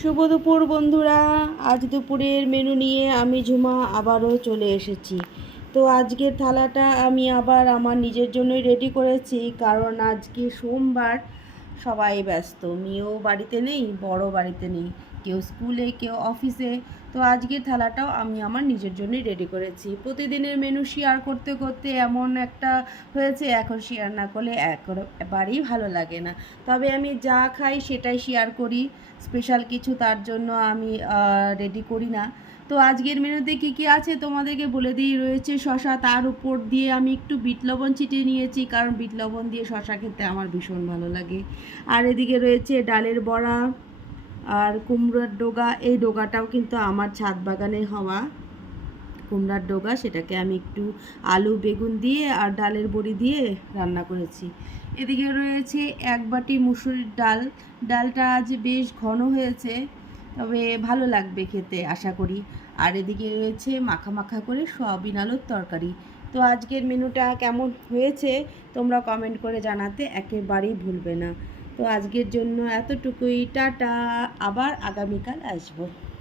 শুভ দুপুর বন্ধুরা। আজ দুপুরের মেনু নিয়ে আমি ঝুমা আবারও চলে এসেছি। তো আজকের থালাটা আমি আবার আমার নিজের জন্যই রেডি করেছি, কারণ আজকে সোমবার, সবাই ব্যস্ত। মেয়েও বাড়িতে নেই, বড় বাড়িতে নেই, কেউ স্কুলে কেউ অফিসে। তো আজকের থালাটাও আমি আমার নিজের জন্যই রেডি করেছি। প্রতিদিনের মেনু শেয়ার করতে করতে এমন একটা হয়েছে, এখন শেয়ার না করলে একেবারেই ভালো লাগে না। তবে আমি যা খাই সেটাই শেয়ার করি, স্পেশাল কিছু তার জন্য আমি রেডি করি না। তো আজকের মেনুতে কী কী আছে তোমাদেরকে বলে দিই। রয়েছে শশা, তার উপর দিয়ে আমি একটু বিট লবণ ছিটিয়ে নিয়েছি, কারণ বিট লবণ দিয়ে শশা খেতে আমার ভীষণ ভালো লাগে। আর এদিকে রয়েছে ডালের বড়া আর কুমড়োর ডোগা। এই ডোগাটাও কিন্তু আমার ছাদ বাগানে হওয়া কুমড়ার ডোগা, সেটাকে আমি একটু আলু বেগুন দিয়ে আর ডালের বড়ি দিয়ে রান্না করেছি। এদিকে রয়েছে এক বাটি মুসুরির ডাল। ডালটা আজ বেশ ঘন হয়েছে, তবে ভালো লাগবে খেতে আশা করি। আর এদিকে রয়েছে মাখা মাখা করে সয়াবিন আলুর তরকারি। তো আজকের মেনুটা কেমন হয়েছে তোমরা কমেন্ট করে জানাতে একেবারেই ভুলবে না। তো আজকের জন্য এতটুকুই, টাটা। আবার আগামীকাল আসবো।